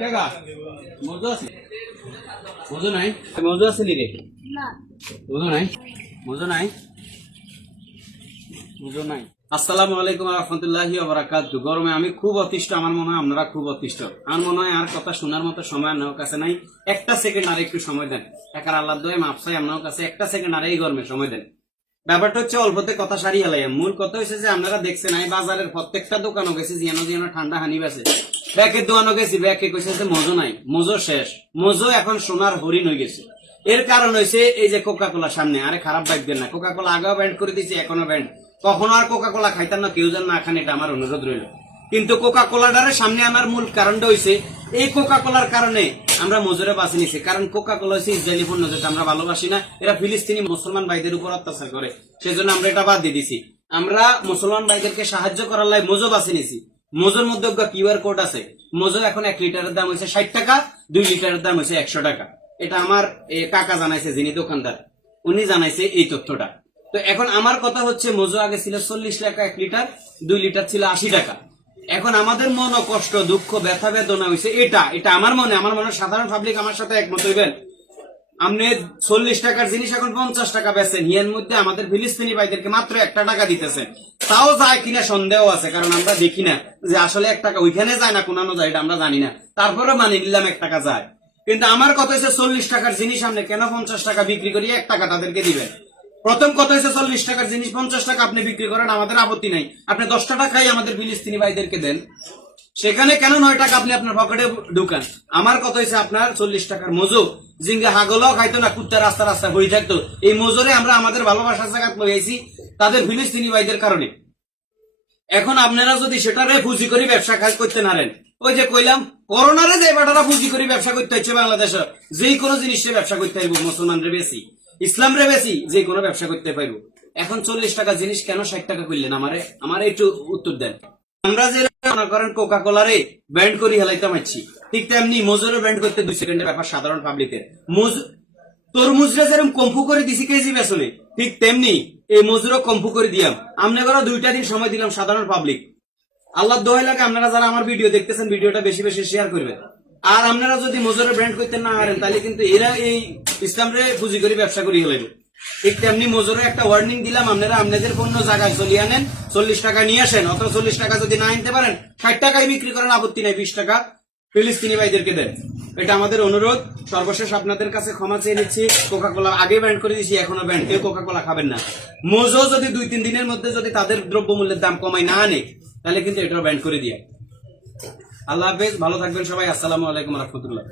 কাকা মজু নাই? মজু আছে নি মজু নাই? মজু নাই? মজু নাই। আসসালামু আলাইকুম রহমতুল্লাহি বারাকাত গরমে আমি খুব অতিষ্ঠ আমার মনে হয় আপনারা খুব অতিষ্ঠ। আমার মনে হয় আর কথা শোনার মতো সময় আমার কাছে নাই। একটা সেকেন্ড আর একটু সময় দেন। একার আল্লাহ দোয় মাপসাই আপনার কাছে। একটা সেকেন্ড আর এই গরমে সময় দেন। ব্যাপারটা হচ্ছে অল্পতে কথা সারি হেলাই মূল কথা হয়েছে যে আপনারা দেখছেন আমি বাজারের প্রত্যেকটা দোকানও গেছে যেন যেন ঠান্ডা হানি বেছে ব্যাকের দোকানও গেছি, ব্যাকে কইছে যে মজো নাই, মজো শেষ। মজো এখন সোনার হরিণ হয়ে গেছে। এর কারণ হয়েছে এই যে কোকা কোলা সামনে, আরে খারাপ বাইকবেন না। কোকা কোলা আগেও ব্যান্ড করে দিয়েছে, এখনও ব্যান্ড কখনো আর কোকা কোলা খাইতাম না, কেউ যেন না খান, এটা আমার অনুরোধ রইল। কিন্তু কোকা কোলাটারে সামনে আনার মূল কারণটা হয়েছে এই কোকা কোলার কারণে আমরা মজুরে বাঁচি নিছি। কারণ কোকা কোলা হচ্ছে ইসরায়েলি পণ্য যেটা আমরা ভালোবাসি না এরা ফিলিস্তিনি মুসলমান ভাইদের উপর অত্যাচার করে। সেজন্য আমরা এটা বাদ দিয়ে দিছি। আমরা মুসলমান ভাইদেরকে সাহায্য করার লাই মজো বাঁচি নিছি। মজোর মধ্যে কিউআর কোড আছে। মজো এখন এক লিটারের দাম হয়েছে ষাট টাকা, দুই লিটারের দাম হয়েছে একশো টাকা। এটা আমার কাকা জানাইছে যিনি দোকানদার। উনি জানাইছে এই তথ্যটা। তো এখন আমার কথা হচ্ছে মজো আগে ছিল চল্লিশ টাকা এক লিটার, দুই লিটার ছিল আশি টাকা। এখন আমাদের মন কষ্ট, দুঃখ, ব্যথা, বেদনা হয়েছে। এটা এটা আমার মনে আমার মনে সাধারণ পাবলিক আমার সাথে একমত হইবেন। আপনি চল্লিশ টাকার জিনিস এখন পঞ্চাশ টাকা বেচেন। হিয়ার মধ্যে আমাদের ফিলিস্তিনি ভাইদেরকে মাত্র একটা টাকা দিতেছেন। তাও যায় কিনা সন্দেহ আছে, কারণ আমরা দেখি না যে আসলে এক টাকা ওইখানে যায় না, কোনানো যায়, এটা আমরা জানি না। তারপরে মানি নিলাম এক টাকা যায়। কিন্তু আমার কথা হচ্ছে চল্লিশ টাকার জিনিস আপনি কেন পঞ্চাশ টাকা বিক্রি করি, এক টাকা তাদেরকে দিবেন? প্রথম কথা হচ্ছে চল্লিশ টাকার জিনিস, পঞ্চাশ টাকা আপনি বিক্রি করেন, আমাদের আপত্তি নাই। আপনি দশটা টাকাই আমাদের ফিলিস্তিনি ভাইদেরকে দেন। সেখানে কেন নয় টাকা আপনি আপনার পকেটে ঢুকান? আমার কথা হচ্ছে আপনার চল্লিশ টাকার মজু জিঙ্গা হাগলও খাইতো না, কুত্তা রাস্তা রাস্তা হয়ে থাকতো। এই মজুরে আমরা আমাদের ভালোবাসার জায়গা পেয়েছি তাদের ফিলিস্তিনি ভাইদের কারণে। এখন আপনারা যদি সেটারে পুঁজি করে ব্যবসা কাজ করতে নারেন ওই যে কইলাম, করোনারে যে বাটারা পুঁজি করে ব্যবসা করতে হচ্ছে বাংলাদেশে যে কোনো জিনিসে ব্যবসা করতে পারব মুসলমানরে বেশি ইসলাম রে বেশি, যে কোনো ব্যবসা করতে পারব এখন চল্লিশ টাকা জিনিস কেন ষাট টাকা করলেন আমারে? আমার একটু উত্তর দেন। আমরা যে মনে করেন কোকা কোলারে ব্যান্ড করি হেলাইতে মারছি ঠিক তেমনি মজুরে ব্যান্ড করতে দুই সেকেন্ডের ব্যাপার সাধারণ পাবলিকের মজ তরমুজরা যেরকম কম্পু করে দিছি কেজি বেসনে, ঠিক তেমনি এই মজুরও কম্পু করে দিয়াম। আমনে করে দুইটা দিন সময় দিলাম সাধারণ পাবলিক আল্লাহ দোহাই লাগে আপনারা যারা আমার ভিডিও দেখতেছেন ভিডিওটা বেশি বেশি শেয়ার করবেন। আর আপনারা যদি মজুরে ব্র্যান্ড করতে না পারেন, তাহলে কিন্তু এরা এই ইসলামরে পুঁজি করে ব্যবসা করি হলাইবে ঠিক তেমনি মজুরে একটা ওয়ার্নিং দিলাম, আপনারা আপনাদের পণ্য জায়গায় চলিয়ে আনেন, চল্লিশ টাকা নিয়ে আসেন, অথবা চল্লিশ টাকা যদি না আনতে পারেন, ষাট টাকায় বিক্রি করেন, আপত্তি নাই, বিশ টাকা ফিলিস্তিনি ভাইদেরকে দেন। এটা আমাদের অনুরোধ, সর্বশেষ আপনাদের কাছে ক্ষমা চেয়ে নিচ্ছি কোকা কোলা আগে ব্যান্ড করে দিয়েছি, এখনও ব্যান্ড কেউ কোকা কোলা খাবেন না। মোজো যদি দুই, তিন দিনের মধ্যে যদি তাদের দ্রব্যমূল্যের দাম কমাই না আনে, তাহলে কিন্তু এটাও ব্যান্ড করে দিয়ে আল্লাহ হাফেজ, ভালো থাকবেন সবাই, আসসালামু আলাইকুম রহমতুল্লাহ।